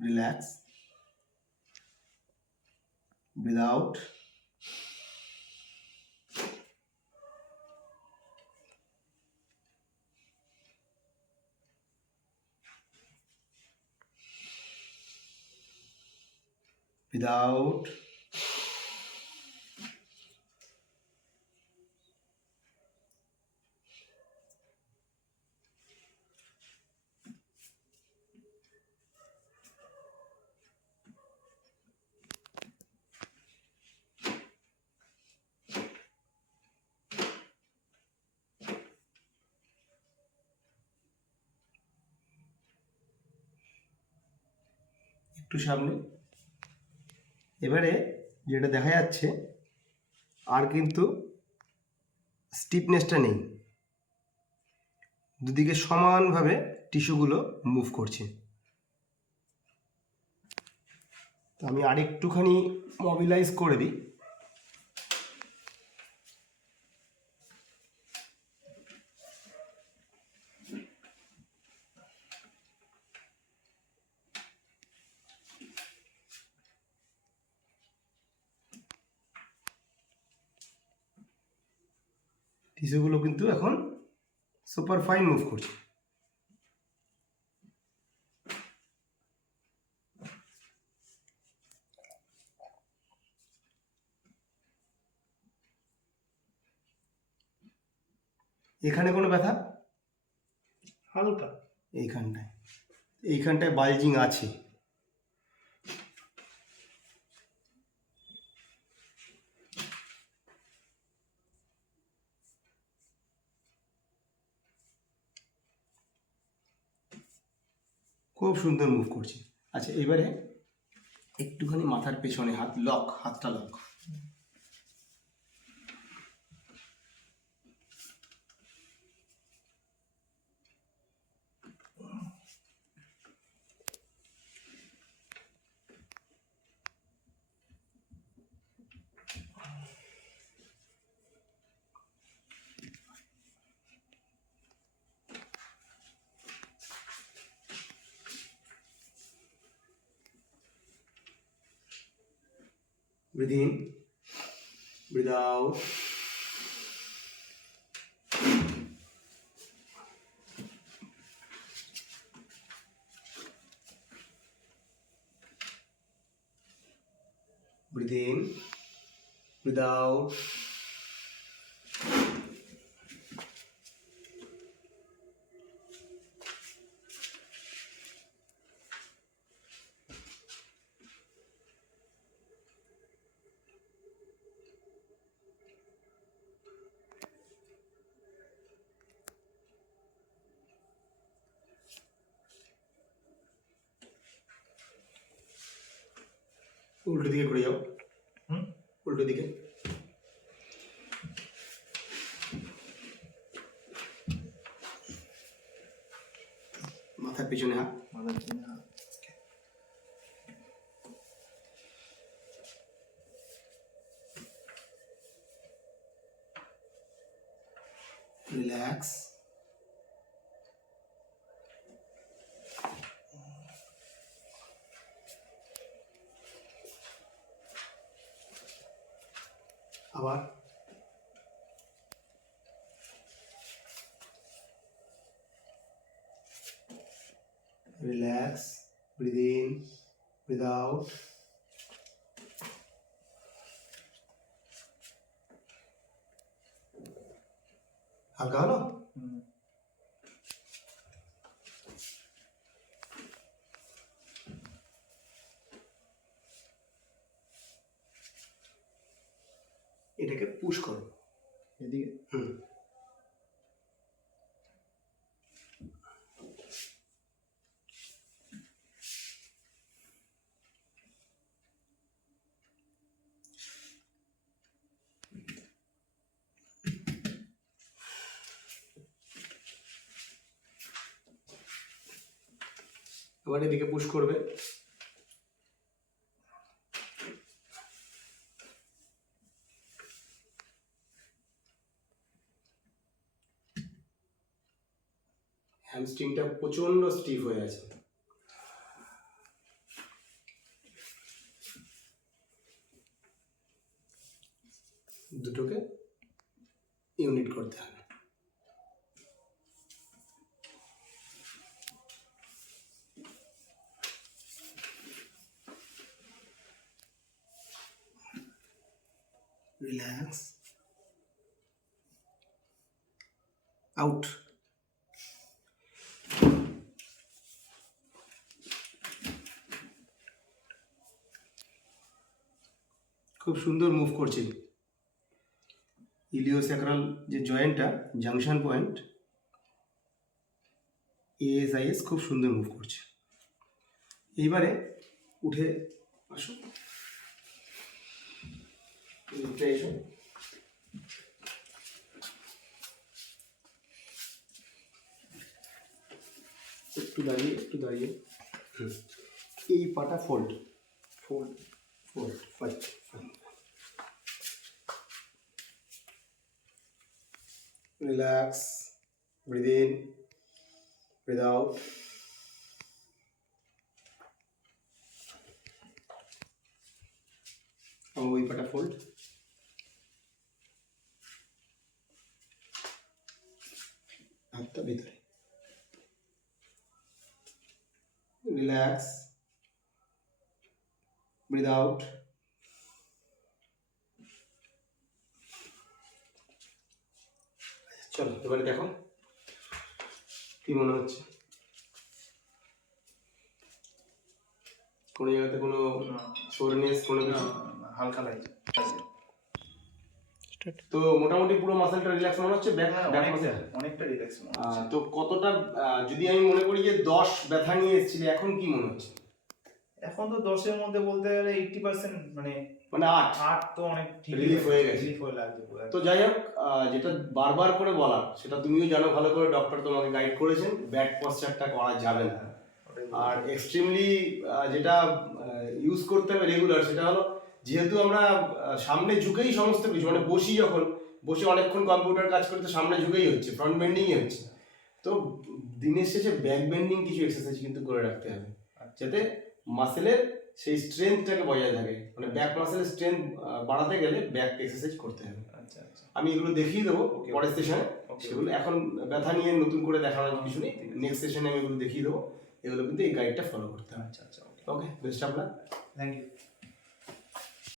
relax, breathe out, breathe out, একটু সামনে। এবারে যেটা দেখা যাচ্ছে আর কিন্তু স্টিফনেসটা নেই, দুদিকে সমানভাবে টিস্যুগুলো মুভ করছে। তো আমি আরেকটুখানি মোবিলাইজ করে দিই। টিস্যুগুলো কিন্তু এখন সুপার ফাইন মুভ করছে। এখানে কোনো ব্যথা? হালকা। এইখানটায় বালজিং আছে। খুব সুন্দর মুভ করছে। আচ্ছা, এবারে একটুখানি মাথার পেছনে হাতটা lock. Breathe in, breathe out. Breathe in, breathe out. উল্টো দিকে ঘুরে যাও। উল্টো দিকে। মাথার পিছনে হাত। রিল্যাক্স। আবার relax, breathe in, breathe out. হালকা হলো? এটাকে পুশ করো এদিকে। এবার এদিকে পুশ করবে। হ্যামস্ট্রিংটা প্রচন্ড স্টিফ হয়ে আছে। দুটোকে ইউনিট করতে হবে। Relax, out. খুব সুন্দর মুভ করছে। ইলিওস্যাক্রাল যে জয়েন্টটা, জাংশন পয়েন্ট, এএসআইএস খুব সুন্দর মুভ করছে। এইবারে উঠে আসো, উঠে এসো। একটু দাঁড়িয়ে, একটু দাঁড়িয়ে। এই পাটা fold, fold, fold, five, five. Relax, breathe in, breathe out. ওই পাটা ফোল্ড, হাতটা ভিতরে। Relax, breathe out. চলো এবারে দেখো কি মনে হচ্ছে। কোনো জায়গাতে কোনো সোরনেস, কোনো কিছু? হালকা লাগছে। তো মোটামুটি পুরো মাসেলটা রিল্যাক্স মনে হচ্ছে। ব্যাক মাসেল অনেকটা রিল্যাক্স মনে হচ্ছে। তো কতটা, যদি আমি মনে করি যে 10 ব্যথা নিয়ে এসেছিলে, এখন কি মনে হচ্ছে? এখন তো 10-এর মধ্যে বলতে গেলে 80% মানে 8 তো অনেক ঠিক রিলিফ হয়ে গেছে। রিলিফ হয়ে লাগছে পুরো। তো যাই হোক, যেটা বারবার করে বলার, সেটা তুমিও জানো ভালো করে, ডক্টর তোমাকে গাইড করেছেন, ব্যাক পশ্চারটা করা যাবে না। আর এক্সট্রিমলি যেটা ইউজ করতে হবে রেগুলার, সেটা হলো যেহেতু আমরা সামনে ঝুঁকেই সমস্ত কিছু, মানে বসি যখন, বসে অনেকক্ষণ কম্পিউটার কাজ করতে সামনে ঝুঁকেই হচ্ছে, ফ্রন্ট বেন্ডিংই হচ্ছে। তো দিনের শেষে ব্যাক বেন্ডিং কিছু এক্সারসাইজ কিন্তু করে রাখতে হবে, যাতে মাসেলের সেই স্ট্রেংথটাকে বজায় থাকে। মানে ব্যাক মাসেলের স্ট্রেংথ বাড়াতে গেলে ব্যাক এক্সারসাইজ করতে হবে। আচ্ছা আচ্ছা, আমি এগুলো দেখিয়ে দেবো পরের সেশনে। সেগুলো এখন ব্যথা নিয়ে নতুন করে দেখানোর কিছু নেই, নেক্সট সেশনে আমি এগুলো দেখিয়ে দেবো। এগুলো কিন্তু এই গাইডটা ফলো করতে হবে। আচ্ছা আচ্ছা, okay, best of luck. Thank you.